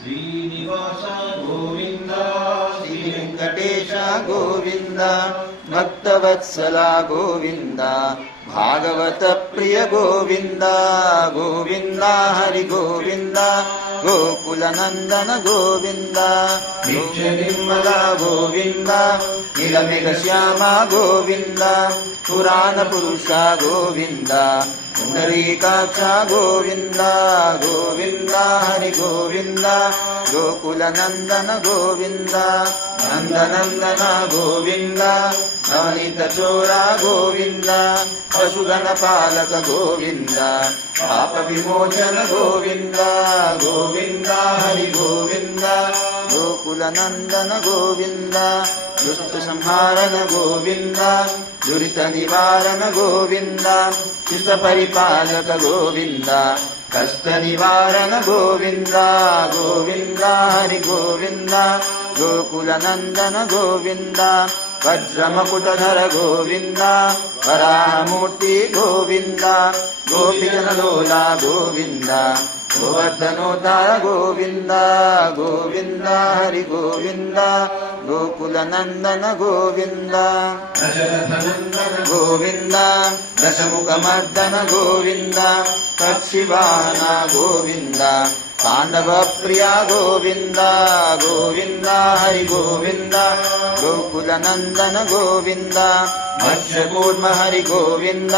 ಶ್ರೀನಿವಾಸ ಗೋವಿಂದ ಶ್ರೀ ವೆಂಕಟೇಶ ಗೋವಿಂದ ಭಕ್ತವತ್ಸಲ ಗೋವಿಂದ ಭಾಗವತ ಪ್ರಿಯ ಗೋವಿಂದ ಗೋವಿಂದ ಹರಿ ಗೋವಿಂದ ಗೋಕುಲ ನಂದನ ಗೋವಿಂದ ನಿತ್ಯ ನಿರ್ಮಲ ಗೋವಿಂದ ನೀಲಮೇಘ ಶ್ಯಾಮ ಗೋವಿಂದ ಪುರಾಣ ಪುರುಷ ಗೋವಿಂದ ಪುಂಡರೀಕಾಕ್ಷ ಗೋವಿಂದ ಗೋವಿಂದ ಹರಿ ಗೋವಿಂದ ಗೋಕುಲ ನಂದನ ಗೋವಿಂದ ನಂದನಂದನ ಗೋವಿಂದ ನವನೀತ ಚೋರ ಗೋವಿಂದ ಪಶುಗಣ ಪಾಲಕ ಗೋವಿಂದ ಪಾಪ ವಿಮೋಚನ ಗೋವಿಂದ ಗೋವಿಂದ ಹರಿ ಗೋವಿಂದ ಗೋಕುಲ ನಂದನ ಗೋವಿಂದ ದುಷ್ಟ ಸಂಹಾರನ ಗೋವಿಂದ ದುರಿತ ನಿವಾರಣ ಗೋವಿಂದ ಶಿಷ್ಟ ಪರಿಪಾಲಕ ಗೋವಿಂದ ಕಷ್ಟ ನಿವಾರಣ ಗೋವಿಂದ ಗೋವಿಂದ ಹರಿ ಗೋವಿಂದ ಗೋಕುಲ ನಂದನ ಗೋವಿಂದ ವಜ್ರಮಕುಟಧರ ಗೋವಿಂದ ವರಾಹಮೂರ್ತಿ ಗೋವಿಂದ ಗೋಪಿಜನಲೋಲ ಗೋವಿಂದ ಗೋವರ್ಧನೋದ್ಧಾರ ಗೋವಿಂದ ಗೋವಿಂದ ಹರಿ ಗೋವಿಂದ ಗೋಕುಲ ನಂದನ ಗೋವಿಂದ ಗೋವಿಂದ ದಶಮುಖಮರ್ದನ ಗೋವಿಂದ ಪಕ್ಷಿವಾಹನ ಗೋವಿಂದ ಪಾಂಡವ ಪ್ರಿಯ ಗೋವಿಂದ ಗೋವಿಂದ ಹರಿ ಗೋವಿಂದ ಗೋಕುಲ ನಂದನ ಗೋವಿಂದ ಮತ್ಸ್ಯಕೂರ್ಮ ಹರಿ ಗೋವಿಂದ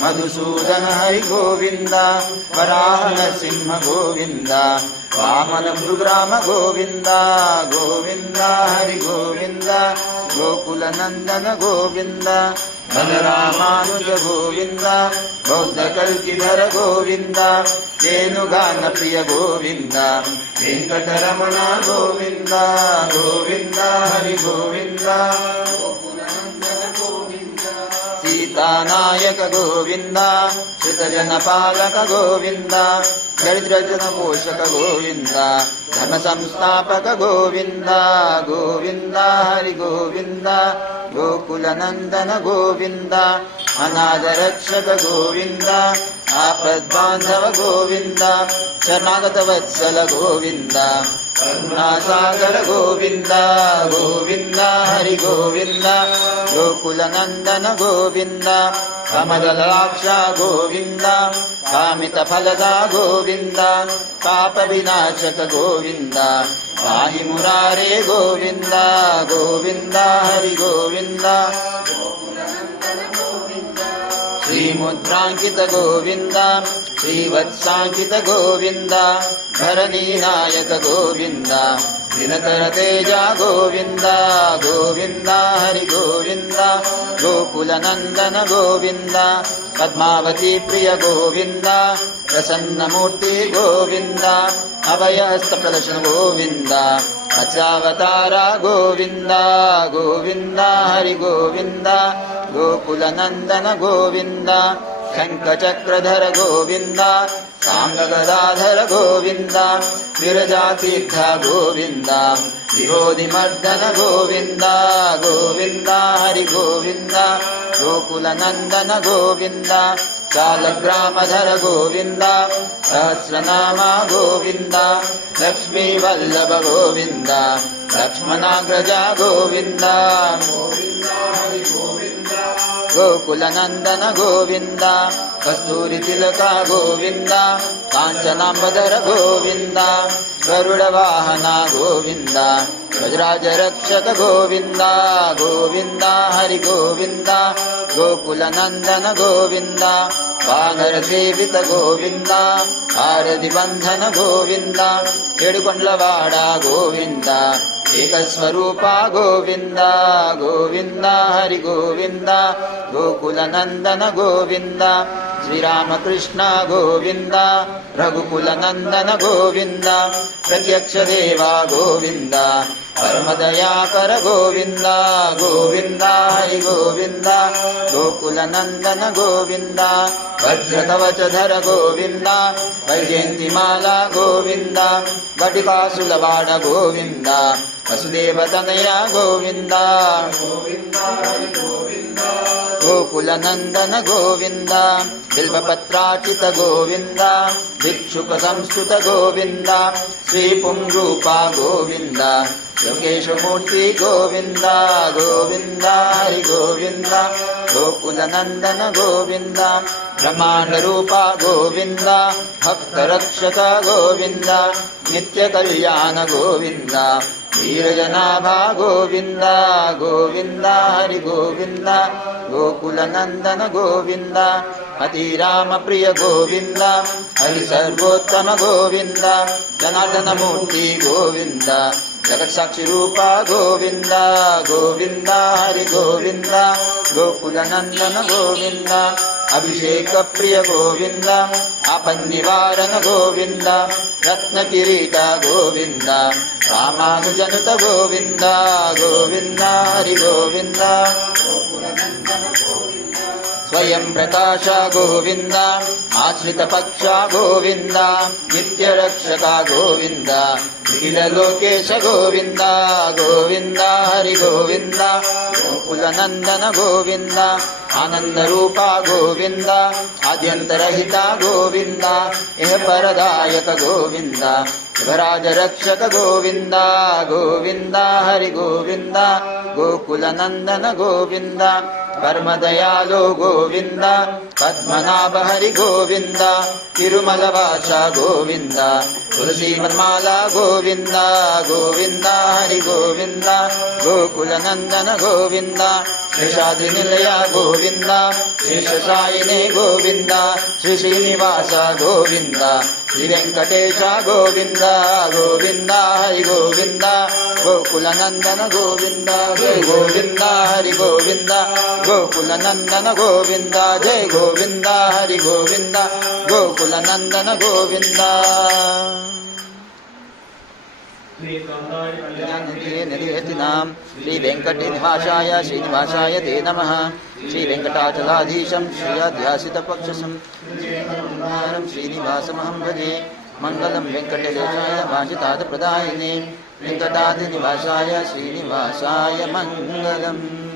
ಮಧುಸೂದನ ಹರಿ ಗೋವಿಂದ ವರಾಹ ನರಸಿಂಹ ಗೋವಿಂದ ವಾಮನ ಮೃಗರಾಮ ಗೋವಿಂದ ಗೋವಿಂದ ಹರಿ ಗೋವಿಂದ ಗೋಕುಲ ನಂದನ ಗೋವಿಂದ ಬಲರಾಮಾನುಜ ಗೋವಿಂದ ಬೌದ್ಧ ಕಲ್ಕಿಧರ ಗೋವಿಂದ ವೇಣುಗಾನ ಪ್ರಿಯ ಗೋವಿಂದ ವೆಂಕಟರಮಣ ಗೋವಿಂದ ಗೋವಿಂದ ಹರಿ ಗೋವಿಂದ ಸೀತಾನಾಯಕ ಗೋವಿಂದ ಶ್ರುತಜನ ಪಾಲಕ ಗೋವಿಂದ ದರಿದ್ರಜನ ಪೋಷಕ ಗೋವಿಂದ ಧರ್ಮ ಸಂಸ್ಥಾಪಕ ಗೋವಿಂದ ಗೋವಿಂದ ಹರಿ ಗೋವಿಂದ ಗೋಕುಲ ನಂದನ ಗೋವಿಂದ ಅನಾಥ ರಕ್ಷಕ ಗೋವಿಂದ ಆಪದ್ಬಾಂಧವ ಗೋವಿಂದ ಶರಣಾಗತ ವತ್ಸಲ ಗೋವಿಂದ ಕರುಣಾಸಾಗರ ಗೋವಿಂದ ಗೋವಿಂದ ಹರಿ ಗೋವಿಂದ ಗೋಕುಲ ನಂದನ ಗೋವಿಂದ ಕಮಲಲಾಕ್ಷ ಗೋವಿಂದ ಕಾಮಿತ ಫಲದ ಗೋವಿಂದ ಪಾಪ ವಿನಾಶಕ ಗೋವಿಂದ ಪಾಹಿ ಮುರಾರೇ ಗೋವಿಂದ ಗೋವಿಂದ ಹರಿ ಗೋವಿಂದ ಶ್ರೀಮುದ್ರಾಂಕಿತ ಗೋವಿಂದ ಶ್ರೀವತ್ಸಾಂಕಿತ ಗೋವಿಂದ ಧರಣೀನಾಯಕ ಗೋವಿಂದ ದಿನಕರ ತೇಜ ಗೋವಿಂದ ಗೋವಿಂದ ಹರಿ ಗೋವಿಂದ ಗೋಕುಲ ನಂದನ ಗೋವಿಂದ ಪದ್ಮಾವತಿ ಪ್ರಿಯ ಗೋವಿಂದ ಪ್ರಸನ್ನ ಮೂರ್ತಿ ಗೋವಿಂದ ಅಭಯಹಸ್ತ ಪ್ರದರ್ಶನ ಗೋವಿಂದ ಮತ್ಸ್ಯಾವತಾರ ಗೋವಿಂದ ಗೋವಿಂದ ಹರಿ ಗೋವಿಂದ ಗೋಕುಲ ನಂದನ ಗೋವಿಂದ ಶಂಖಚಕ್ರಧರ ಗೋವಿಂದ ಸಾಂಗಗದಾಧರ ಗೋವಿಂದ ವಿರಜಾತೀರ್ಥ ಗೋವಿಂದ ವಿರೋಧಿ ಮರ್ದನ ಗೋವಿಂದ ಗೋವಿಂದ ಹರಿ ಗೋವಿಂದ ಗೋಕುಲ ನಂದನ ಗೋವಿಂದ ಶಾಲಗ್ರಾಮಧರ ಗೋವಿಂದ ಸಹಸ್ರನಾಮ ಗೋವಿಂದ ಲಕ್ಷ್ಮೀ ವಲ್ಲಭ ಗೋವಿಂದ ಲಕ್ಷ್ಮಣಾಗ್ರಜ ಗೋವಿಂದ ಗೋಕುಲ ನಂದನ ಗೋವಿಂದ ಕಸ್ತೂರಿ ತಿಲಕ ಗೋವಿಂದ ಕಾಂಚನಾಂಬಧರ ಗೋವಿಂದ ಗರುಡ ವಾಹನ ಗೋವಿಂದ ಗಜರಾಜ ರಕ್ಷಕ ಗೋವಿಂದ ಗೋವಿಂದ ಹರಿ ಗೋವಿಂದ ಗೋಕುಲ ನಂದನ ಗೋವಿಂದ ವಾನರ ಸೇವಿತ ಗೋವಿಂದ ಭಾರತಿ ಬಂಧನ ಗೋವಿಂದ ಏಡುಕೊಂಡ್ಲವಾಡ ಗೋವಿಂದ ಏಕಸ್ವರೂಪ ಗೋವಿಂದ ಗೋವಿಂದ ಹರಿ ಗೋವಿಂದ ಗೋಕುಲ ನಂದನ ಗೋವಿಂದ ಶ್ರೀರಾಮಕೃಷ್ಣ ಗೋವಿಂದ ರಘುಕುಲ ನಂದನ ಗೋವಿಂದ ಪ್ರತ್ಯಕ್ಷ ದೇವ ಗೋವಿಂದ ಪರಮದಯಾಕರ ಗೋವಿಂದ ಗೋವಿಂದ ಹರಿ ಗೋವಿಂದ ಗೋಕುಲ ನಂದನ ಗೋವಿಂದ ವಜ್ರಕವಚಧರ ಗೋವಿಂದ ವೈಜಯಂತಿಮಾಲಾ ಗೋವಿಂದ ಘಟಿಕಾಸುಲವಾಡ ಗೋವಿಂದ ವಸುದೇವತನಯ ಗೋವಿಂದ ಗೋಕುಲ ನಂದನ ಗೋವಿಂದ ಬಿಲ್ವಪತ್ರಾಚಿತ ಗೋವಿಂದ भिक्षुक संस्कृत गोविन्द श्रीपुंरूपा गोविन्द योगेशमूर्ति गोविन्द गोविन्द हरि गोविन्द गोकुलनन्दन गोविन्द ब्रह्माण्डरूपा गोविन्द भक्तरक्षक गोविन्द नित्यकल्याण गोविन्द वीरजनाभा गोविन्द गोविन्द हरि गोविन्द गोकुलनन्दन गोविन्द अतिरामप्रिय गोविन्द हरि सर्वोत्तम गोविन्द जनार्दनमूर्ति गोविन्द जगत्साक्षिरूपा गोविन्द गोविन्द हरि गोविन्द गोकुलनन्दन गोविन्द अभिषेकप्रिय गोविन्द आपन्निवारण गोविन्द रत्नकिरीट गोविन्द रामानुजनुत गोविन्द गोविन्द हरि गोविन्द स्वयं प्रकाश गोविन्द आश्रितपक्ष गोविन्द नित्यरक्षक गोविन्द निखिललोकेश गोविन्द गोविन्द हरि गोविन्द गोकुलनन्दन गोविन्द आनन्दरूपा गोविन्द आद्यन्तरहिता गोविन्द इह परदायक गोविन्द शिवराजरक्षक गोविन्द गोविन्द हरि गोविन्द गोकुलनन्दन गोविन्द परमदयालो गोविन्द पद्मनाभ हरि गोविन्द तिरुमलवास गोविन्द तुलसीवनमाला गोविन्द गोविन्द हरि गोविन्द गोकुलनन्दन गोविन्द शेषाद्रिनिलय गोविन्द शेषशायिने गोविन्द श्री श्रीनिवास गोविन्द श्रीवेङ्कटेश गोविन्द गोविन्द हरि गोविन्द गोकुलनन्दन गोविन्द जय गोविन्द हरि गोविन्द गोकुलनन्दन गोविन्द जय गोविन्द हरि गोविन्द गोकुलनन्दन गोविन्द निधिनां श्रीवेङ्कटनिवासाय श्रीनिवासाय ते नमः श्रीवेङ्कटाचलाधीशं श्रियाध्यासितपक्षसं श्रीनिवासमहं भजे मङ्गलं वेङ्कटेशाय वाञ्छितार्थप्रदायिने वेङ्कटाद्रिनिवासाय श्रीनिवासाय मङ्गलम्।